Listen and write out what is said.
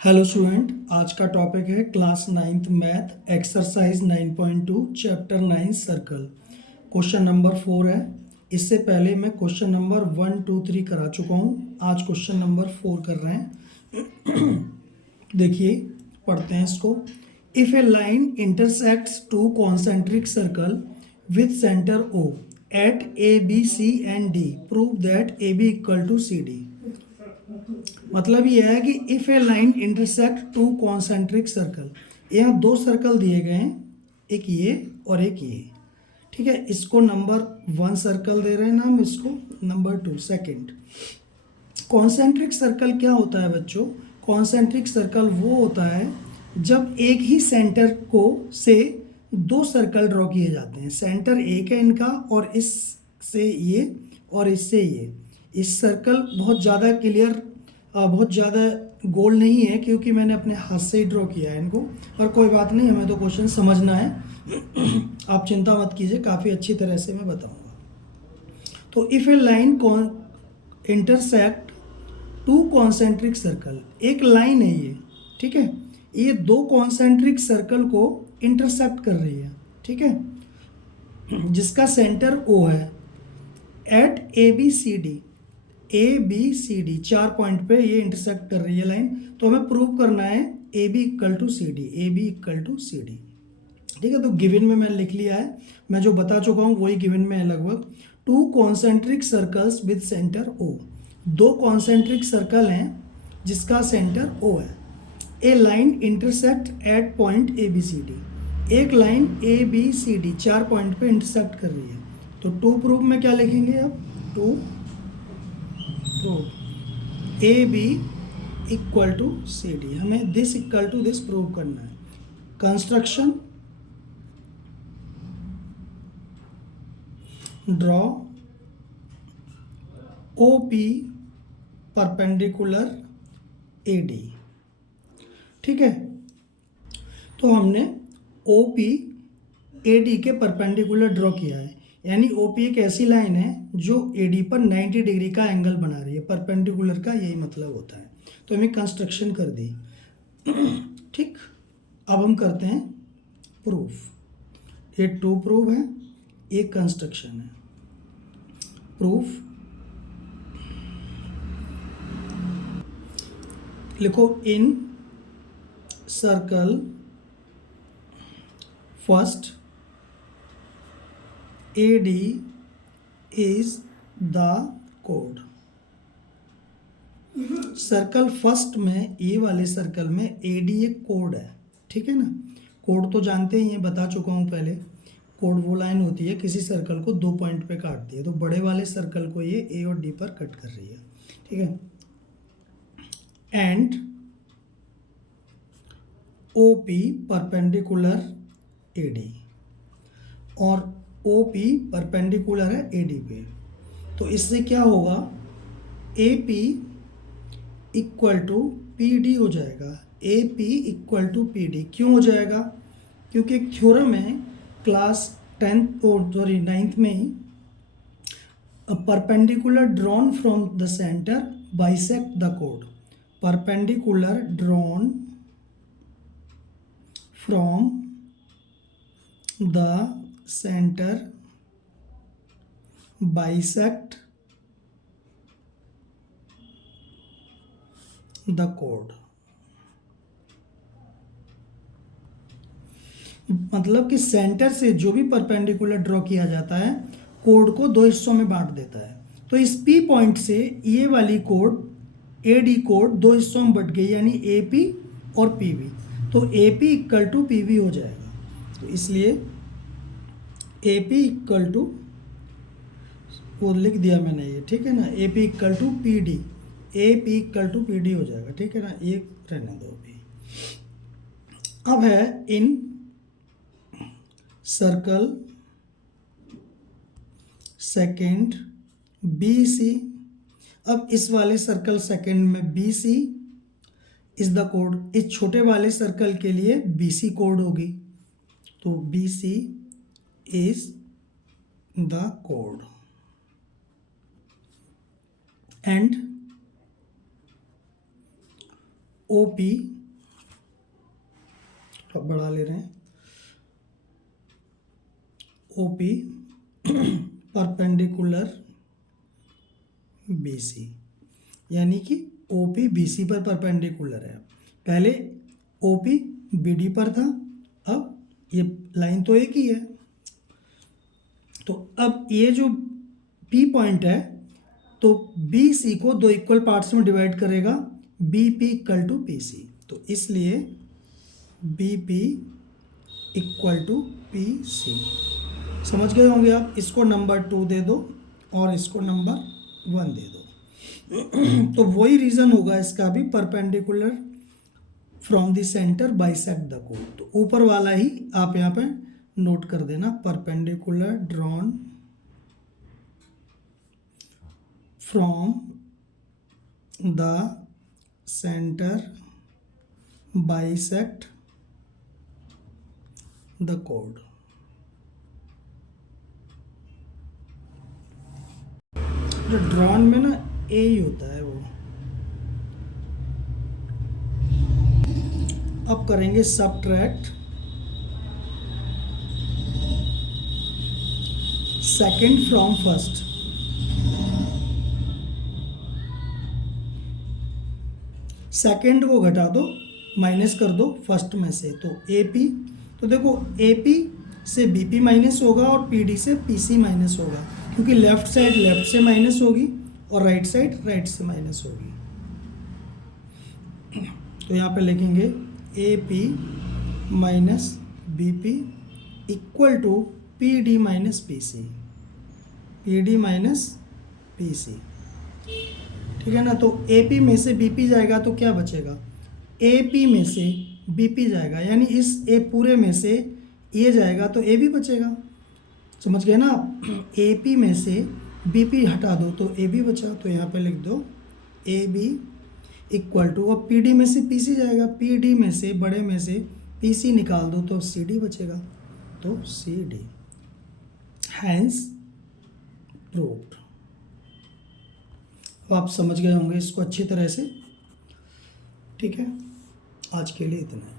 Hello student, आज का topic है class 9th math exercise 9.2 chapter 9 circle. Question number 4 है। इससे पहले मैं क्वेश्चन नंबर 1, 2, 3 करा चुका हूँ। आज क्वेश्चन नंबर 4 कर रहे हैं। देखिए, पढ़ते हैं इसको। If a line intersects two concentric circle with centre O at A B C and D, prove that A B equal to C D. मतलब ये है कि if a line intersect two concentric circle, यहाँ दो circle दिए गए हैं, एक ये और एक ये। ठीक है, इसको नंबर 1 सर्कल दे रहे हैं नाम, इसको नंबर 2 सेकंड। कॉन्सेंट्रिक सर्कल क्या होता है बच्चों? कॉन्सेंट्रिक सर्कल वो होता है जब एक ही सेंटर को से दो सर्कल ड्रॉ किए जाते हैं। सेंटर एक है इनका, और इस से ये और इससे ये। इस सर्कल बहुत ज़्यादा क्लियर, बहुत ज़्यादा गोल नहीं है क्योंकि मैंने अपने हाथ से ही ड्रॉ किया है इनको, पर कोई बात नहीं, हमें तो क्वेश्चन समझना है। आप चिंता मत कीजिए, काफ़ी अच्छी तरह से मैं बताऊंगा। तो if A line intersect two concentric circle, एक लाइन है ये, ठीक है, ये दो कॉन्सेंट्रिक सर्कल को इंटरसेक्ट कर रही है, ठीक है, जिसका सेंटर ओ है, at A B C D. A B C D 4 point पे ये इंटरसेक्ट कर रही है लाइन। तो हमें प्रूव करना है A B equal to C D, A B equal to C D. ठीक है, तो गिवन में मैंने लिख लिया है, मैं जो बता चुका हूँ वही गिवन में है लगभग। Two concentric circles with centre O, दो कॉन्सेंट्रिक सर्कल हैं जिसका सेंटर ओ है। A line intersect at point A B C D, एक line A B C D 4 point पे इंटरसेक्ट कर रही है। तो टू प्रूफ में क्या लिखेंगे अब? To proof A B equal to C D, हमें this equal to this prove करना है। Construction, draw O P perpendicular A D. ठीक है, तो हमने ओ पी ए डी के परपेंडिकुलर ड्रॉ किया है, यानी ओ पी एक ऐसी लाइन है जो ए डी पर 90 डिग्री का एंगल बना रही है। परपेंडिकुलर का यही मतलब होता है। तो हमें कंस्ट्रक्शन कर दी। ठीक, अब हम करते हैं प्रूफ। ये टू प्रूफ है, एक कंस्ट्रक्शन है। प्रूफ लिखो, in circle first A D is the कोड। सर्कल फर्स्ट में, ये वाले सर्कल में ए डी एक कोड है, ठीक है ना। कोड तो जानते ही हैं, बता चुका हूँ पहले। कोड वो लाइन होती है किसी सर्कल को 2 पॉइंट पे काटती है। तो बड़े वाले सर्कल को ये ए और डी पर कट कर रही है, ठीक है। And O P perpendicular A D, और ओ पी परपेंडिकुलर है ए डी पे। तो इससे क्या होगा? A P equal to P D हो जाएगा। A P equal to P D क्यों हो जाएगा? क्योंकि एक थ्योरम है क्लास 10th और सॉरी 9th में ही, a perpendicular drawn from the centre bisect the code. Perpendicular drawn from the centre bisect the code. मतलब कि सेंटर से जो भी परपेंडिकुलर ड्रॉ किया जाता है, कोड को दो हिस्सों में बांट देता है। तो इस पी पॉइंट से ये वाली कोड, ए डी कोड, दो हिस्सों में बट गई, यानी ए पी और पी वी। तो A P equal to P V हो जाएगा। तो इसलिए ए पी इक्वल टू, वो लिख दिया मैंने ये, ठीक है ना। A P equal to P D, A P equal to P D हो जाएगा, ठीक है ना। ये रहने दो अभी। अब है in circle second B C. अब इस वाले सर्कल सेकेंड में बी सी इज द कोड। इस छोटे वाले सर्कल के लिए बी सी कोड होगी। तो बी सी इज द कोड। एंड ओ पी, थोड़ा बढ़ा ले रहे हैं, O P perpendicular B C, यानी कि ओ पी बी सी पर परपेंडिकुलर है। पहले ओ पी बी डी पर था, अब ये लाइन तो एक ही है, तो अब ये जो पी पॉइंट है तो बी सी को दो इक्वल पार्ट्स में डिवाइड करेगा, B P equal to P C, तो इसलिए B P equal to P C. समझ गए होंगे आप। इसको नंबर 2 दे दो और इसको नंबर 1 दे दो। तो वही रीज़न होगा इसका भी, perpendicular from the centre bisect the code. तो ऊपर वाला ही आप यहाँ पे नोट कर देना, perpendicular drawn from the centre bisect the code. जो ड्रॉन में ना ए ही होता है वो। अब करेंगे subtract second from first. Second को घटा दो, माइनस कर दो फर्स्ट में से, तो ए पी, तो देखो ए पी से बी पी माइनस होगा और पी डी से पी सी माइनस होगा, क्योंकि लेफ्ट साइड लेफ्ट से माइनस होगी और राइट साइड राइट से माइनस होगी। तो यहाँ पे लिखेंगे A P minus B P equal to P D minus P C, P D minus P C, ठीक है ना। तो ए पी में से बी पी जाएगा तो क्या बचेगा, ए पी में से बी पी जाएगा, यानी इस ए पूरे में से ये जाएगा तो ए भी बचेगा। समझ गए ना आप। ए पी में से बी पी हटा दो तो ए बी बचा, तो यहाँ पे लिख दो ए बी इक्वल टू, और पी डी में से पी सी जाएगा, पी डी में से बड़े में से पी सी निकाल दो तो सी डी बचेगा, तो सी डी। Hence proved. अब आप समझ गए होंगे इसको अच्छी तरह से, ठीक है। आज के लिए इतना है।